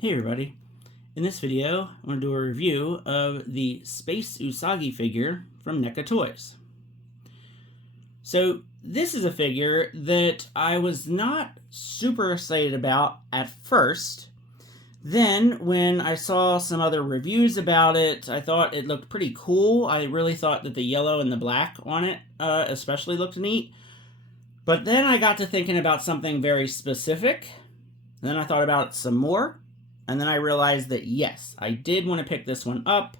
Hey everybody, in this video I'm going to do a review of the Space Usagi figure from NECA Toys. So this is a figure that I was not super excited about at first. Then when I saw some other reviews about it, I thought it looked pretty cool. I really thought that the yellow and the black on it especially looked neat. But then I got to thinking about something very specific. Then I thought about it some more. And then I realized that, yes, I did want to pick this one up.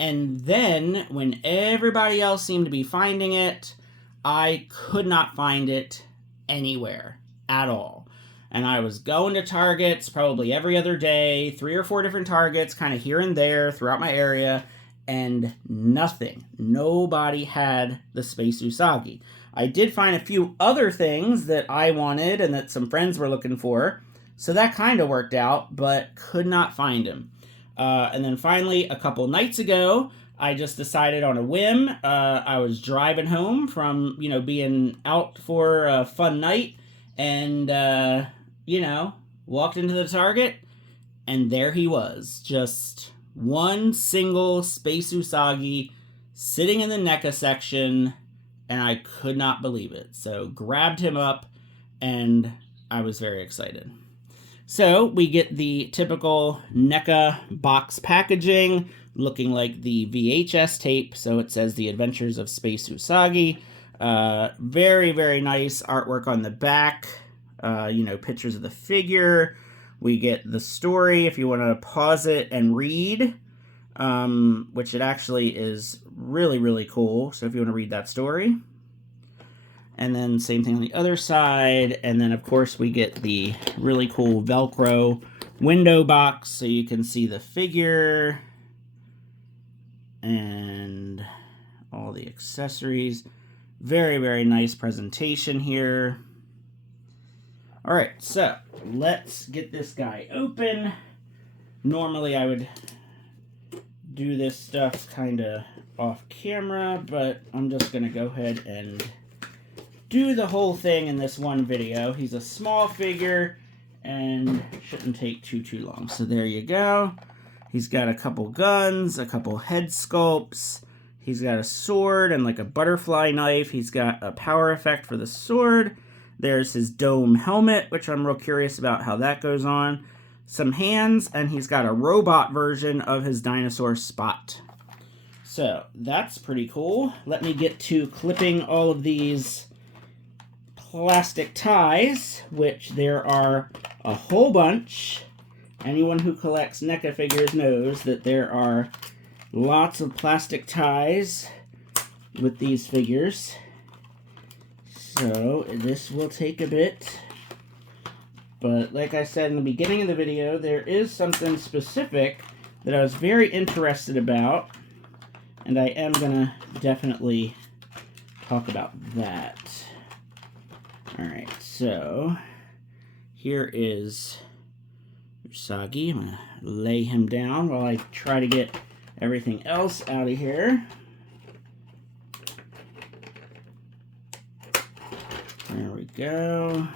And then, when everybody else seemed to be finding it, I could not find it anywhere at all. And I was going to Targets probably every other day, 3 or 4 different Targets, kind of here and there throughout my area, and nothing. Nobody had the Space Usagi. I did find a few other things that I wanted and that some friends were looking for. So that kind of worked out, but could not find him. And then finally, a couple nights ago, I just decided on a whim. I was driving home from, being out for a fun night and, walked into the Target, and there he was. Just one single Space Usagi sitting in the NECA section, and I could not believe it. So grabbed him up, and I was very excited. So we get the typical NECA box packaging, looking like the VHS tape. So it says The Adventures of Space Usagi. Very, very nice artwork on the back. Pictures of the figure. We get the story if you want to pause it and read, which it actually is really, really cool. So if you want to read that story. And then same thing on the other side. And then, of course, we get the really cool Velcro window box so you can see the figure and all the accessories. Very, very nice presentation here. All right, so let's get this guy open. Normally, I would do this stuff kind of off camera, but I'm just going to go ahead and do the whole thing in this one video. He's a small figure and shouldn't take too long. So there you go. He's got a couple guns, a couple head sculpts. He's got a sword and like a butterfly knife. He's got a power effect for the sword. There's his dome helmet, which I'm real curious about how that goes on. Some hands, and he's got a robot version of his dinosaur Spot. So that's pretty cool. Let me get to clipping all of these plastic ties, which there are a whole bunch. Anyone who collects NECA figures knows that there are lots of plastic ties with these figures. So this will take a bit. But like I said in the beginning of the video, there is something specific that I was very interested about, and I am going to definitely talk about that. Alright, so here is Usagi. I'm going to lay him down while I try to get everything else out of here. There we go.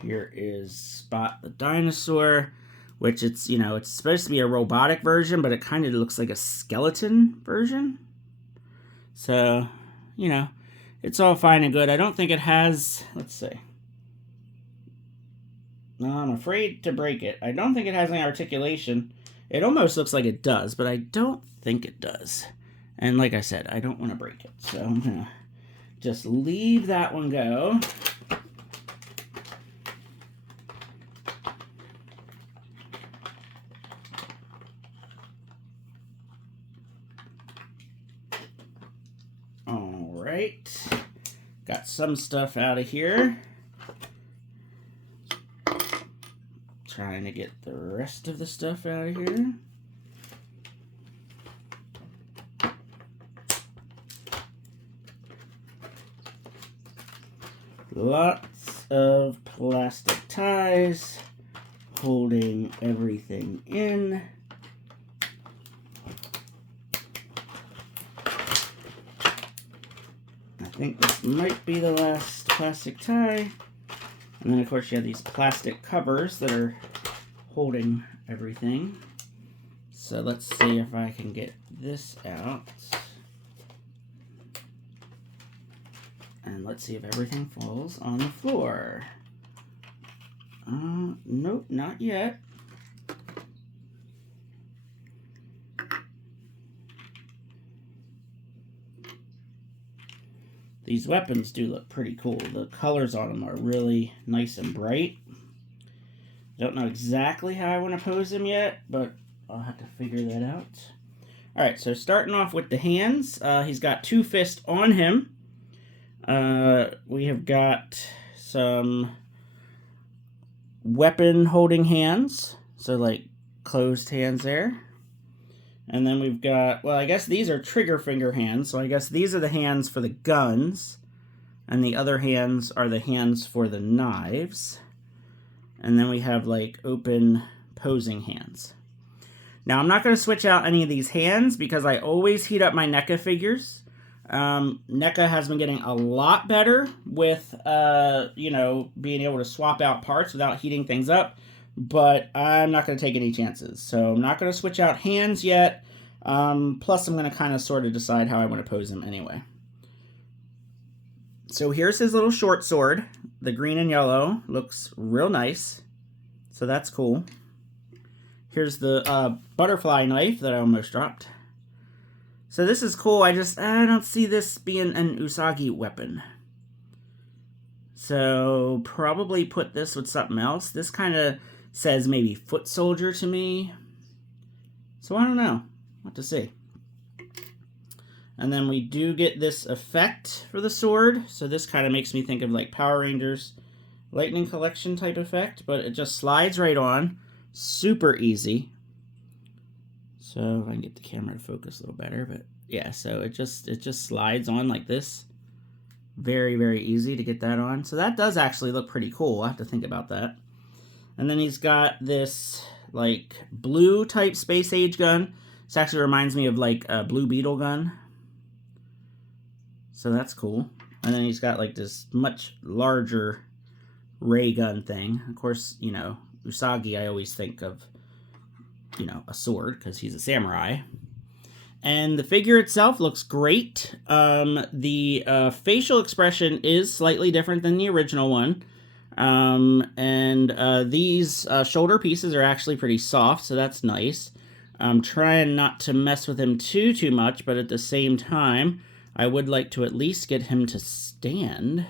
Here is Spot the dinosaur, which it's supposed to be a robotic version, but it kind of looks like a skeleton version. So, it's all fine and good. I don't think it has, let's see. No, I'm afraid to break it. I don't think it has any articulation. It almost looks like it does, but I don't think it does. And like I said, I don't want to break it. So I'm going to just leave that one go. Alright, got some stuff out of here. Trying to get the rest of the stuff out of here. Lots of plastic ties holding everything in. think this might be the last plastic tie. And then, of course, you have these plastic covers that are holding everything. So let's see if I can get this out. And let's see if everything falls on the floor. Nope, not yet. These weapons do look pretty cool. The colors on them are really nice and bright. Don't know exactly how I want to pose him yet, but I'll have to figure that out. Alright, so starting off with the hands. He's got 2 fists on him. We have got some weapon holding hands. So like closed hands there. And then we've got, well, I guess these are trigger finger hands. So I guess these are the hands for the guns. And the other hands are the hands for the knives. And then we have like open posing hands. Now I'm not going to switch out any of these hands because I always heat up my NECA figures. NECA has been getting a lot better with, you know, being able to swap out parts without heating things up. But I'm not going to take any chances. So I'm not going to switch out hands yet. Plus, I'm going to kind of sort of decide how I want to pose him anyway. So here's his little short sword. The green and yellow looks real nice. So that's cool. Here's the butterfly knife that I almost dropped. So this is cool. I don't see this being an Usagi weapon. So probably put this with something else. This kind of says maybe foot soldier to me. So I don't know. What to see. And then we do get this effect for the sword. So this kind of makes me think of like Power Rangers Lightning Collection type effect. But it just slides right on. Super easy. So if I can get the camera to focus a little better. But yeah, so it just slides on like this. Very, very easy to get that on. So that does actually look pretty cool. I'll have to think about that. And then he's got this, like, blue type space age gun. This actually reminds me of, like, a Blue Beetle gun. So that's cool. And then he's got, like, this much larger ray gun thing. Of course, you know, Usagi, I always think of, you know, a sword, because he's a samurai. And the figure itself looks great. The facial expression is slightly different than the original one. These shoulder pieces are actually pretty soft, so that's nice. I'm trying not to mess with him too much, but at the same time, I would like to at least get him to stand.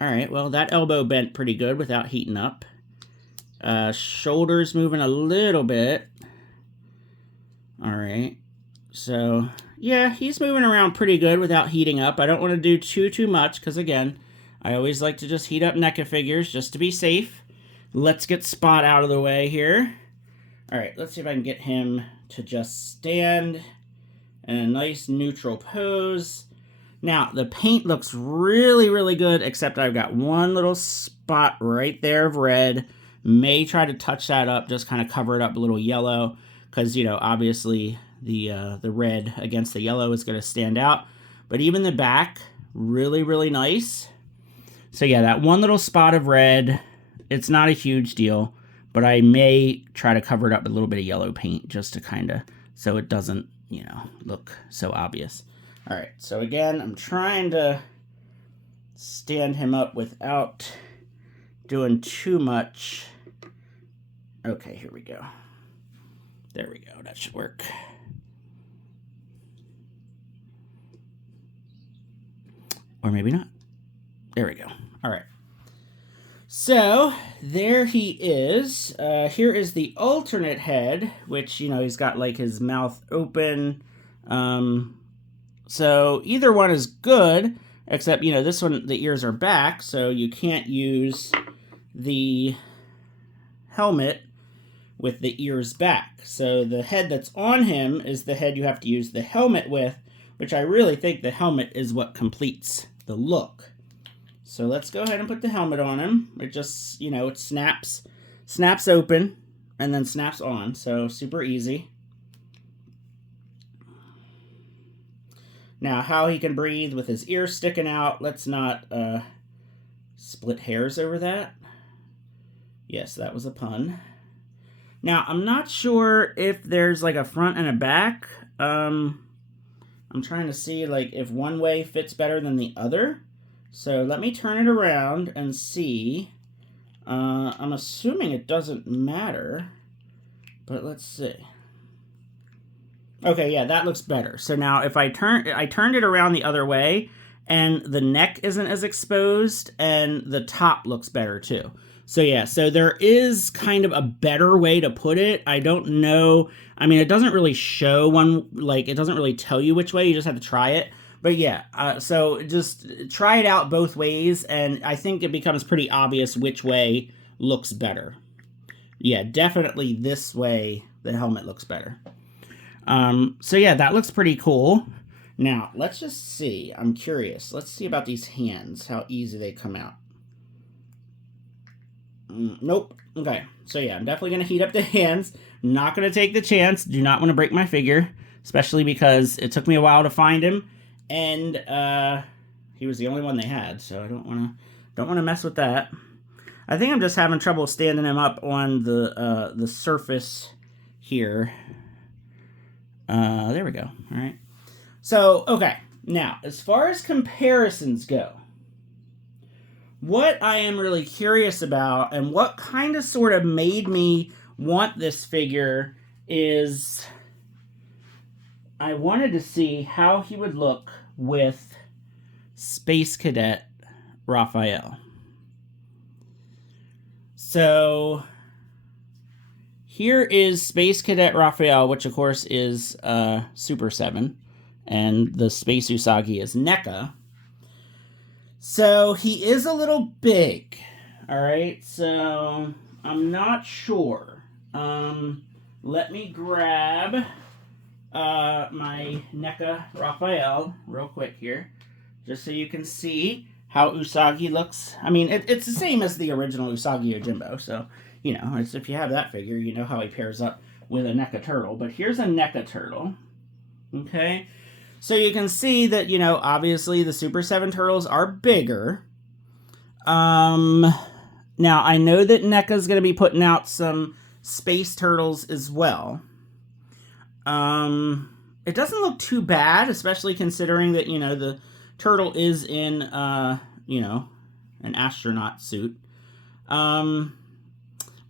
Alright, well, that elbow bent pretty good without heating up. Shoulders moving a little bit. Alright, so yeah, he's moving around pretty good without heating up. I don't want to do too much because, again, I always like to just heat up NECA figures just to be safe. Let's get Spot out of the way here. Alright, let's see if I can get him to just stand in a nice neutral pose. Now, the paint looks really, really good, except I've got one little spot right there of red. May try to touch that up, just kind of cover it up a little yellow. Because, you know, obviously the red against the yellow is going to stand out. But even the back, really, really nice. So yeah, that one little spot of red, it's not a huge deal. But I may try to cover it up with a little bit of yellow paint just to kind of, so it doesn't, you know, look so obvious. Alright, so again, I'm trying to stand him up without doing too much. Okay, here we go. There we go, that should work. Or maybe not. There we go. All right. So, there he is. Here is the alternate head, which, you know, he's got, like, his mouth open. So, either one is good, except, you know, this one, the ears are back, so you can't use the helmet with the ears back. So the head that's on him is the head you have to use the helmet with, which I really think the helmet is what completes the look. So let's go ahead and put the helmet on him. It just, you know, it snaps open and then snaps on. So super easy. Now, how he can breathe with his ears sticking out, let's not split hairs over that. Yes, that was a pun. Now, I'm not sure if there's like a front and a back. I'm trying to see like if one way fits better than the other. So let me turn it around and see. I'm assuming it doesn't matter, but let's see. Okay, yeah, that looks better. So now if I turned it around the other way, and the neck isn't as exposed, and the top looks better too. So yeah, so there is kind of a better way to put it. I don't know. I mean, it doesn't really show one, like, it doesn't really tell you which way. You just have to try it. But yeah, so just try it out both ways, and I think it becomes pretty obvious which way looks better. Yeah, definitely this way, the helmet looks better. So yeah, that looks pretty cool. Now, let's just see. I'm curious. Let's see about these hands, how easy they come out. Nope. Okay, so yeah, I'm definitely going to heat up the hands. Not going to take the chance. Do not want to break my figure, especially because it took me a while to find him, and he was the only one they had, so I don't want to mess with that. I think I'm just having trouble standing him up on the surface here. There we go. All right. So, okay. Now, as far as comparisons go, what I am really curious about and what kind of sort of made me want this figure is I wanted to see how he would look with Space Cadet Raphael. So here is Space Cadet Raphael, which of course is Super 7, and the Space Usagi is NECA. So he is a little big, all right? So I'm not sure. Let me grab my NECA Raphael real quick here, just so you can see how Usagi looks. I mean, it's the same as the original Usagi Yojimbo, so, you know, it's, if you have that figure, you know how he pairs up with a NECA turtle. But here's a NECA turtle, okay? So you can see that, you know, obviously the Super 7 turtles are bigger. Now, I know that NECA's going to be putting out some space turtles as well. It doesn't look too bad, especially considering that, you know, the turtle is in, you know, an astronaut suit. But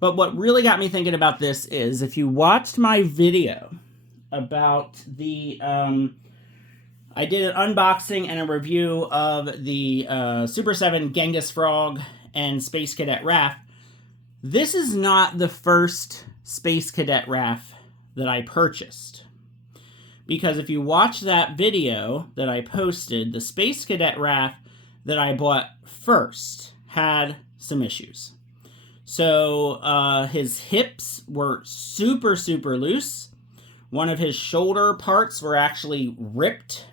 what really got me thinking about this is, if you watched my video about the, I did an unboxing and a review of the Super 7 Genghis Frog and Space Cadet Raph. This is not the first Space Cadet Raph that I purchased. Because if you watch that video that I posted, the Space Cadet Raph that I bought first had some issues. So his hips were super, super loose. One of his shoulder parts were actually ripped.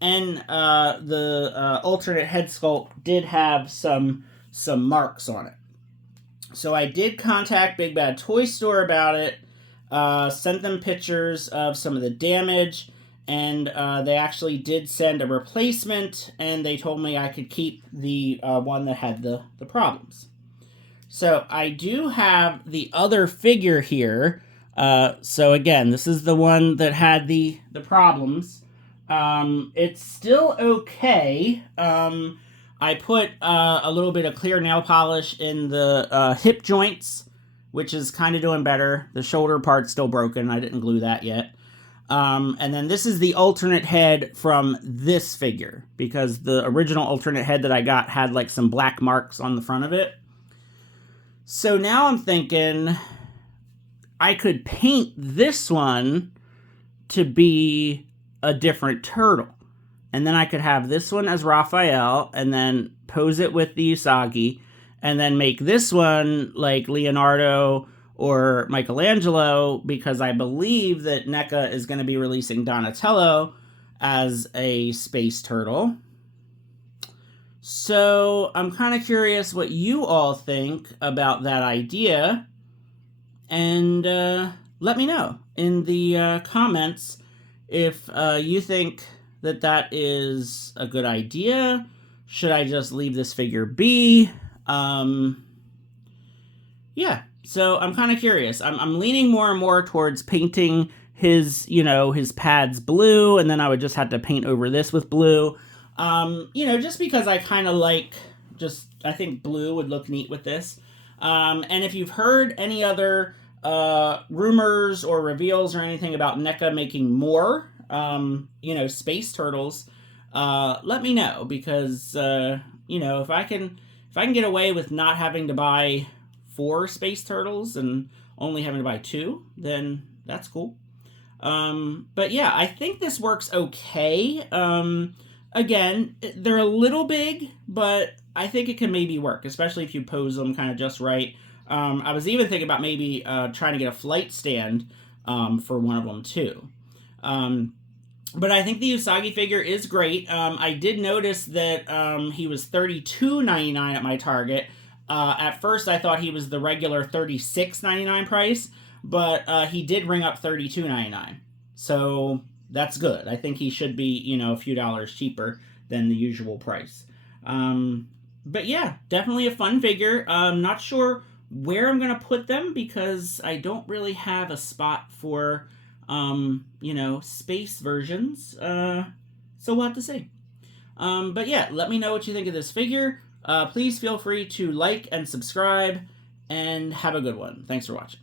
And the alternate head sculpt did have some marks on it. So I did contact Big Bad Toy Store about it, sent them pictures of some of the damage, and they actually did send a replacement, and they told me I could keep the one that had the problems. So I do have the other figure here. So again, this is the one that had the problems. It's still okay. I put a little bit of clear nail polish in the hip joints, which is kind of doing better. The shoulder part's still broken. I didn't glue that yet. And then this is the alternate head from this figure, because the original alternate head that I got had like some black marks on the front of it. So now I'm thinking I could paint this one to be a different turtle. And then I could have this one as Raphael, and then pose it with the Usagi, and then make this one like Leonardo or Michelangelo, because I believe that NECA is going to be releasing Donatello as a space turtle. So I'm kind of curious what you all think about that idea, and let me know in the comments if you think that that is a good idea. Should I just leave this figure be? Yeah, so I'm kind of curious. I'm leaning more and more towards painting his, his pads blue, and then I would just have to paint over this with blue. Just because I kind of like, I think blue would look neat with this. And if you've heard any other rumors or reveals or anything about NECA making more, space turtles, let me know, because, if I can get away with not having to buy 4 space turtles and only having to buy 2, then that's cool. But yeah, I think this works okay. Again, they're a little big, but I think it can maybe work, especially if you pose them kind of just right. I was even thinking about maybe trying to get a flight stand for one of them too. But I think the Usagi figure is great. I did notice that he was $32.99 at my Target. At first, I thought he was the regular $36.99 price, but he did ring up $32.99. So that's good. I think he should be, a few dollars cheaper than the usual price. But yeah, definitely a fun figure. I'm not sure where I'm going to put them because I don't really have a spot for, space versions. So we'll have to see. But yeah, let me know what you think of this figure. Please feel free to like and subscribe, and have a good one. Thanks for watching.